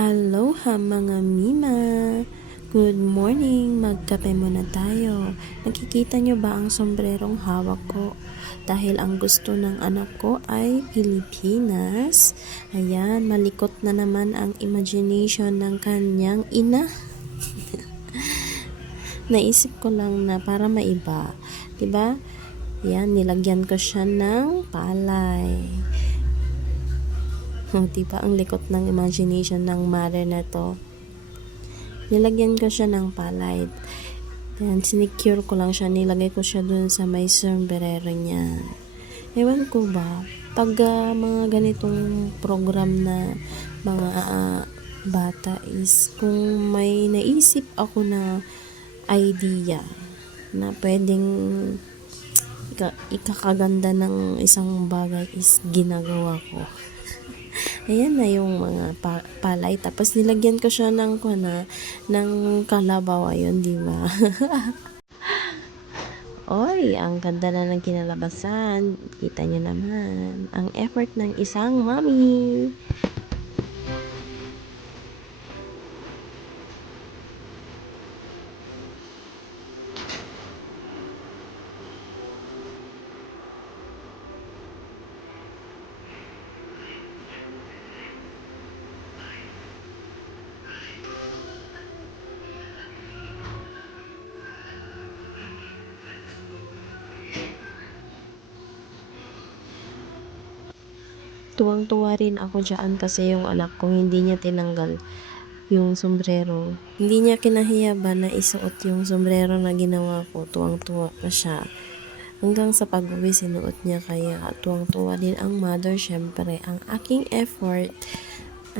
Aloha mga Mima! Good morning! Magkape muna tayo. Nakikita nyo ba ang sombrerong hawak ko? Dahil ang gusto ng anak ko ay Pilipinas. Ayan, malikot na naman ang imagination ng kanyang ina. Naisip ko lang na para maiba. Diba? Yan, nilagyan ko siya ng palay. Diba ang likot ng imagination ng mother na to? Nilagyan ko siya ng palay. Yan, sinicure ko lang siya. Nilagay ko siya dun sa may sombrero niya. Ewan ko ba, pag mga ganitong program na mga bata is kung may naisip ako na idea na pwedeng ikakaganda ng isang bagay is ginagawa ko. Ayan na yung mga palay. Tapos nilagyan ko siya ng kalabaw. Ayun, di ba? Oy, ang ganda na ng kinalabasan. Kita nyo naman ang effort ng isang mommy. Tuwang-tuwa rin ako dyan kasi yung anak ko hindi niya tinanggal yung sombrero. Hindi niya kinahiya ba na isuot yung sombrero na ginawa ko. Tuwang-tuwa pa siya. Hanggang sa pag-uwi sinuot niya, kaya tuwang-tuwa din ang mother. Syempre, ang aking effort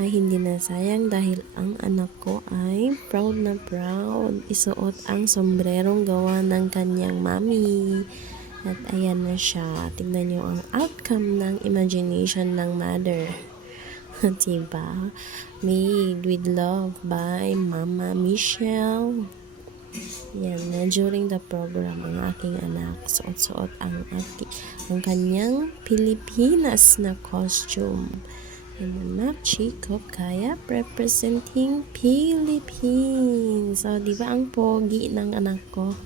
ay hindi nasayang dahil ang anak ko ay proud na proud isuot ang sombrerong gawa ng kanyang mami. At ayan na siya. Tignan nyo ang outcome ng imagination ng mother. Diba? Made with love by Mama Michelle. Yan na during the program ang aking anak suot-suot ang kanyang Pilipinas na costume. Yan anak, Chico kaya representing Philippines. So, diba ang pogi ng anak ko?